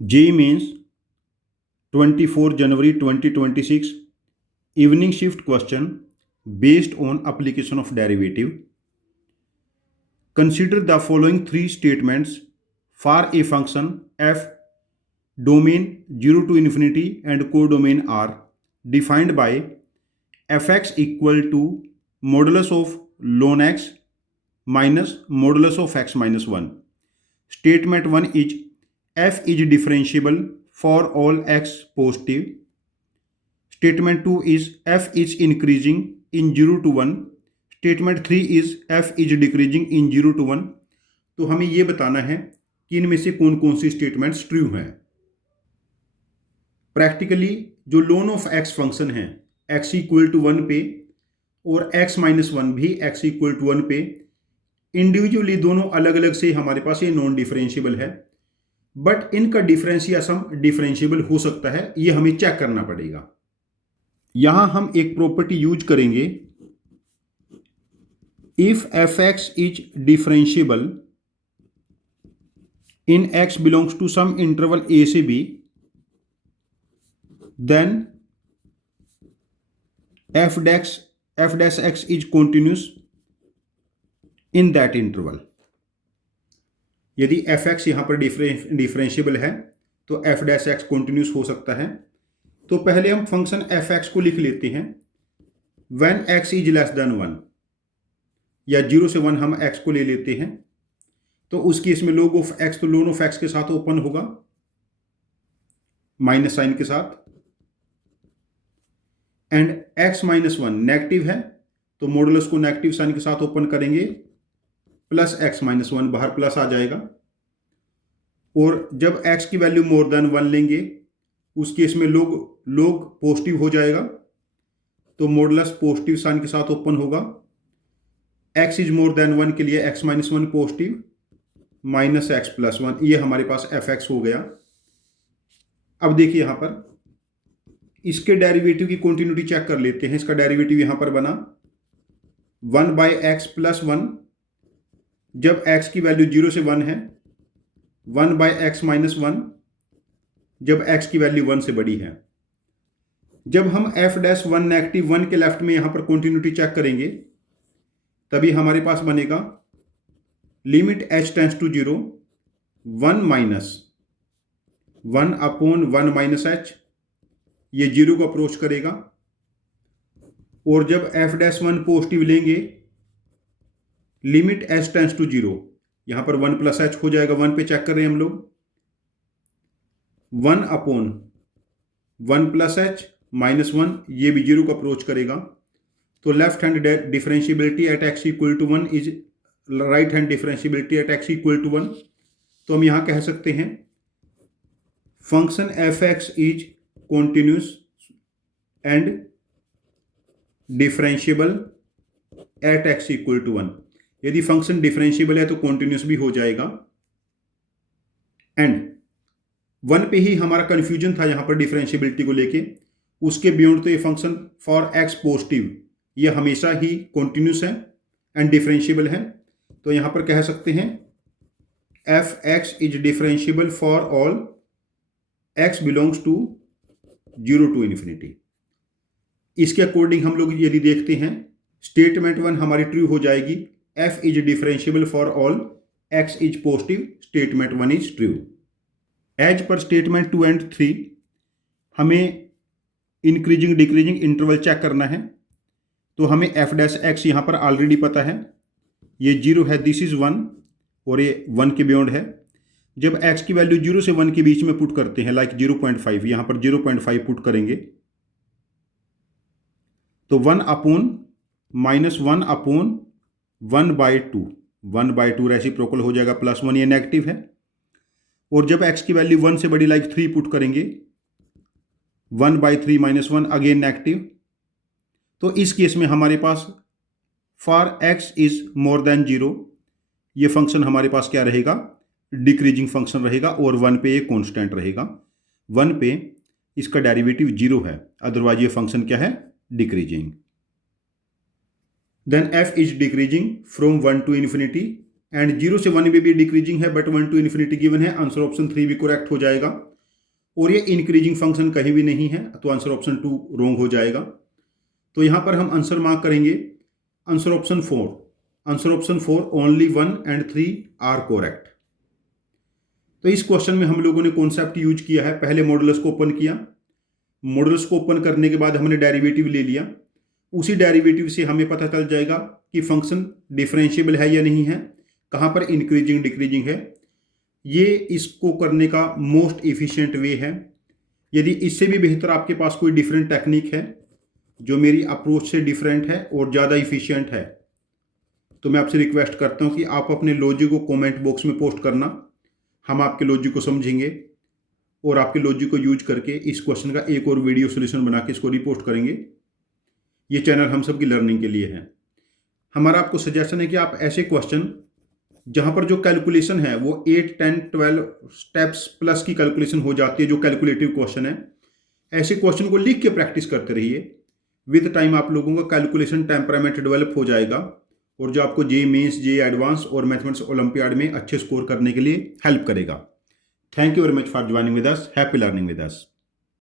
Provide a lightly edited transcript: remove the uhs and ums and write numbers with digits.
JEE mains 24 January 2026 evening shift question based on application of derivative. Consider the following three statements for a function f domain 0 to infinity and codomain r defined by fx equal to modulus of ln x minus modulus of x minus 1. Statement 1 is f is differentiable for all x positive. Statement 2 is f is increasing in 0 to 1. Statement 3 is f is decreasing in 0 to 1. तो हमें ये बताना है कि इनमें से कौन कौन सी स्टेटमेंट्स ट्रू हैं। प्रैक्टिकली जो ln ऑफ x फंक्शन है x इक्वल टू 1 पे और x माइनस 1 भी x इक्वल टू 1 पे इंडिविजुअली दोनों अलग अलग से हमारे पास ये नॉन डिफरेंशिएबल है, बट इनका डिफरेंस या सम डिफरेंशिएबल हो सकता है, ये हमें चेक करना पड़ेगा। यहां हम एक प्रॉपर्टी यूज करेंगे, if F X is differentiable in x belongs to some interval a से b, then f dash x is continuous in that interval. यदि एफ एक्स यहां पर डिफरेंशिएबल है तो एफ डैश एक्स कॉन्टिन्यूस हो सकता है। तो पहले हम फंक्शन एफ एक्स को लिख लेते हैं। When x is less than 1 या 0 से 1 हम एक्स को ले लेते हैं, तो उस केस में log ऑफ एक्स तो ln ऑफ एक्स के साथ ओपन होगा माइनस साइन के साथ, एंड एक्स माइनस 1 नेगेटिव है तो मॉडुलस को नेगेटिव साइन के साथ ओपन करेंगे, प्लस एक्स माइनस 1 बाहर प्लस आ जाएगा। और जब x की वैल्यू मोर देन 1 लेंगे उस केस में log पॉजिटिव हो जाएगा, तो मॉडुलस पॉजिटिव साइन के साथ ओपन होगा। x इज मोर देन 1 के लिए x minus 1 positive minus x plus 1, ये हमारे पास एफ एक्स हो गया। अब देखिए यहां पर इसके डेरिवेटिव की कंटिन्यूटी चेक कर लेते हैं। इसका डेरिवेटिव यहां पर बना 1 बाई एक्स प्लस 1, जब x की वैल्यू 0 से 1 है, 1 बाई एक्स माइनस 1 जब x की वैल्यू 1 से बड़ी है। जब हम f डैश 1 नेगेटिव 1 के लेफ्ट में यहां पर कंटिन्यूटी चेक करेंगे, तभी हमारे पास बनेगा limit h tends to 0 1 minus 1 upon 1 minus h, ये 0 को अप्रोच करेगा। और जब f डैश 1 पॉजिटिव लेंगे, लिमिट h टेंड्स टू 0, यहां पर 1 प्लस h हो जाएगा। 1 पे चेक कर रहे हैं हम लोग, 1 अपॉन 1 प्लस h माइनस 1, ये भी 0 को अप्रोच करेगा। तो left hand differentiability at x equal to 1 is right hand differentiability at x equal to 1। तो हम यहां कह सकते हैं function F X is continuous and differentiable at x equal to 1। यदि फंक्शन डिफरेंशिएबल है तो कॉन्टिन्यूस भी हो जाएगा। एंड 1 पे ही हमारा कंफ्यूजन था यहां पर डिफरेंशिएबिलिटी को लेके, उसके बियॉन्ड तो ये फंक्शन फॉर x पॉजिटिव ये हमेशा ही कॉन्टिन्यूस है एंड डिफरेंशिएबल है। तो यहां पर कह सकते हैं F X is differentiable for all x belongs to 0 to infinity. इसके अकॉर्डिंग हम लोग यदि देखते हैं, स्टेटमेंट 1 हमारी ट्रू हो जाएगी, f is differentiable for all x is positive, statement 1 is true. As per statement 2 and 3 हमें इंक्रीजिंग डिक्रीजिंग इंटरवल चेक करना है। तो हमें f डैश एक्स यहां पर ऑलरेडी पता है, ये 0 है, दिस इज 1 और ये 1 के बियॉन्ड है। जब x की वैल्यू 0 से 1 के बीच में पुट करते हैं, लाइक 0.5, यहां पर 0.5 पुट करेंगे, तो 1 upon minus 1 upon 1 by 2, 1 by 2 reciprocal हो जाएगा, प्लस 1 ये नेगेटिव है। और जब x की वैल्यू 1 से बड़ी लाइक 3 पुट करेंगे, 1 बाई 3 माइनस 1 अगेन नेगेटिव। तो इस केस में हमारे पास for x is more than 0 ये फंक्शन हमारे पास क्या रहेगा, डिक्रीजिंग फंक्शन रहेगा, और 1 पे ये कांस्टेंट रहेगा। 1 पे इसका डेरिवेटिव 0 है, अदरवाइज ये फंक्शन क्या है, decreasing. Then f is decreasing from 1 to infinity, and 0 से 1 में भी डिक्रीजिंग है, बट 1 टू इन्फिनिटी गिवन है। आंसर ऑप्शन 3 भी करेक्ट हो जाएगा। और ये इंक्रीजिंग फंक्शन कहीं भी नहीं है, तो आंसर ऑप्शन 2 रॉन्ग हो जाएगा। तो यहाँ पर हम आंसर मार्क करेंगे answer option 4। Answer option 4 only 1 and 3 are correct. तो इस क्वेश्चन में हम लोगों ने कॉन्सेप्ट यूज किया है, पहले मॉडुलस को ओपन किया, मॉडुलस को ओपन करने के बाद हमने डेरिवेटिव ले लिया, उसी डेरिवेटिव से हमें पता चल जाएगा कि फंक्शन डिफरेंशिएबल है या नहीं है, कहाँ पर इंक्रीजिंग डिक्रीजिंग है। ये इसको करने का मोस्ट इफिशिएंट वे है। यदि इससे भी बेहतर आपके पास कोई डिफरेंट टेक्निक है जो मेरी अप्रोच से डिफरेंट है और ज़्यादा इफिशिएंट है, तो मैं आपसे रिक्वेस्ट करता हूँ कि आप अपने लॉजिक को कमेंट बॉक्स में पोस्ट करना। हम आपके लॉजिक को समझेंगे और आपके लॉजिक को यूज करके इस क्वेश्चन का एक और वीडियो सोल्यूशन बना के इसको रिपोस्ट करेंगे। ये चैनल हम सब की लर्निंग के लिए है। हमारा आपको सजेशन है कि आप ऐसे क्वेश्चन जहाँ पर जो कैलकुलेशन है वो 8, 10, 12 स्टेप्स प्लस की कैलकुलेशन हो जाती है, जो कैलकुलेटिव क्वेश्चन है, ऐसे क्वेश्चन को लिख के प्रैक्टिस करते रहिए। विद टाइम आप लोगों का कैलकुलेशन टेम्परामेंट डेवलप हो जाएगा और जो आपको जेईई मेंस, जेईई एडवांस और मैथमेटिक्स ओलंपियाड में अच्छे स्कोर करने के लिए हेल्प करेगा। Thank you very much for joining with us. Happy learning with us.